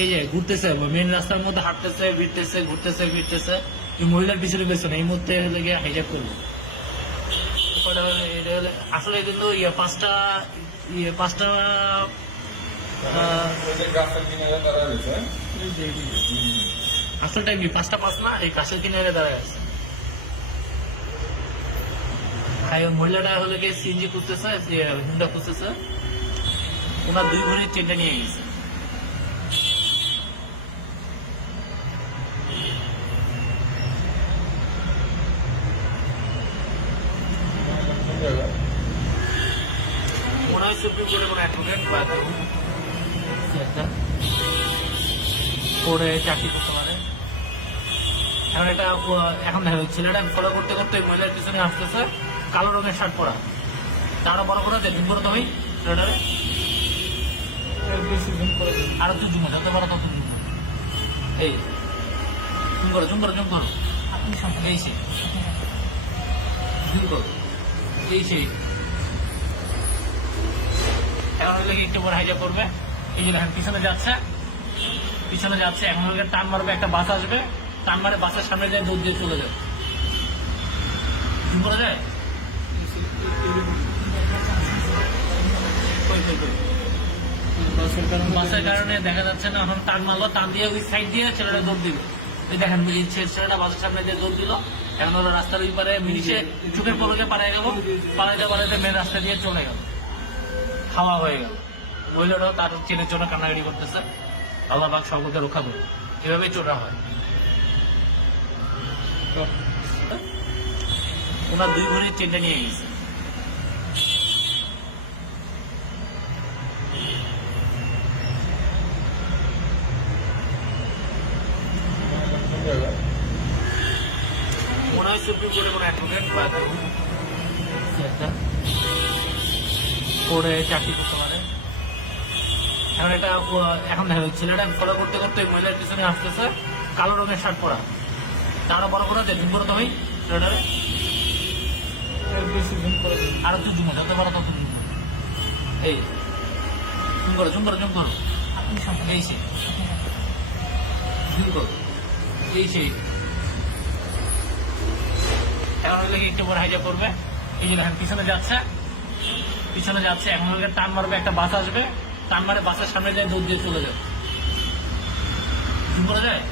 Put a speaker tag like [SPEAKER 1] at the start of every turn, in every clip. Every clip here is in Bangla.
[SPEAKER 1] এই যে ঘুরতেছে মেন রাস্তার মধ্যে হাঁটতেছে ফিরতেছে ঘুরতেছে ফিরতেছে এই মহিলার পিছনে পেছনে এই মুহূর্তে হলে গিয়ে হাইজাক করল আসলে কিন্তু ইয়ে পাঁচটা ইয়ে পাঁচটা আসল টাইম কি পাঁচটা পাঁচ না? এই কাশের কিনারে দাঁড়ায় আছে। আর মহিলাটা হলে সিএনজি খুঁজতেছে হুন্ডা খুঁজতেছে। ওনার দুই ভরির চেনটা নিয়ে গেছে। সুপ্রিম কোর্টে কোনো অ্যাডভোকেট বা একটা করে চাকরি করতে পারে। এখন এটা এখন দেখো ওই ছেলেটা ফলো করতে করতে মহিলার পিছনে আসতেছে কালো রঙের শার্ট পরা। তারা বড় করে জুম করো তুমি ছেলেটারে। আরও তুই জুমো যত বড় তত জুম করো। এই জুম করো জুম করো জুম করো। এই সে জুম করো। এই সেই পরে বাস বাসের কারণে দেখা যাচ্ছে না, এখন টান মারলো, টান দিয়ে ওই সাইড দিয়ে ছেলেটা দৌড় দিল। এই দেখেন ছেলেটা বাসের সামনে দিয়ে দৌড় দিল। এখন ওরা রাস্তার ওই পারে মিনিশে চোখের পলকে পাড়ায় গেল। পাড়াইতে পাড়াইতে মেন রাস্তা দিয়ে চলে গেল। খাওয়া হয়ে গেল। মহিলাটাও তার চেনের জন্য কান্নাকাটি করতেছে। আল্লাহ বাক সকলকে রক্ষা করবে এভাবেই চোরা হয়। ওনার দুই ভরির চেনটা নিয়ে গেছে। মনে হয় সুপ্রিম কোর্টে কোনো অ্যাডভোকেট বা করে চাকরি করতে পারে। এখন এটা এখন দেখো ওই ছেলেটা ফলো করতে করতে মহিলার পিছনে আসতেছে কালো রঙের শার্ট পরা। তারা বড় করে দেয় জুম করো তুমি ছেলেটারে। আরও তুই জুমো যত বড় তত জুম এই জুম করো জুম করো জুম করো। এই সে। জুম করো। এই সেই এখন একটু পরে হাইজা করবে। এই যে দেখেন পিছনে যাচ্ছে। পিছনে যাচ্ছে এখন টান মারবে একটা বাস আসবে টান মারে বাসের সামনে যায় দৌড় দিয়ে চলে যাবে যায়।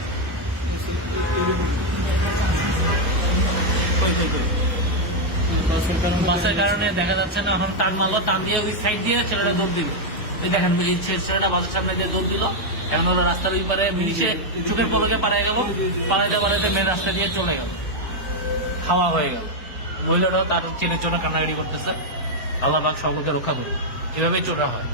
[SPEAKER 1] বাসের কারণে দেখা যাচ্ছে। না এখন টান মারলো টান দিয়ে ওই সাইড দিয়ে ছেলেটা দৌড় এই দেখেন ছেলেটা বাসের সামনে দিয়ে দৌড় দিল। এখন ওরা রাস্তার ওই পারে মিনিশে চোখের পলকে পাড়ায় গেল। পাড়াইতে পাড়াইতে মেন রাস্তা দিয়ে চলে গেল। খাওয়া হয়ে গেল। মহিলাটাও তার চেনের জন্য কান্নাকাটি করতেছে। আল্লাহ বাক সকলকে রক্ষা করবে এভাবেই চোরা হয়।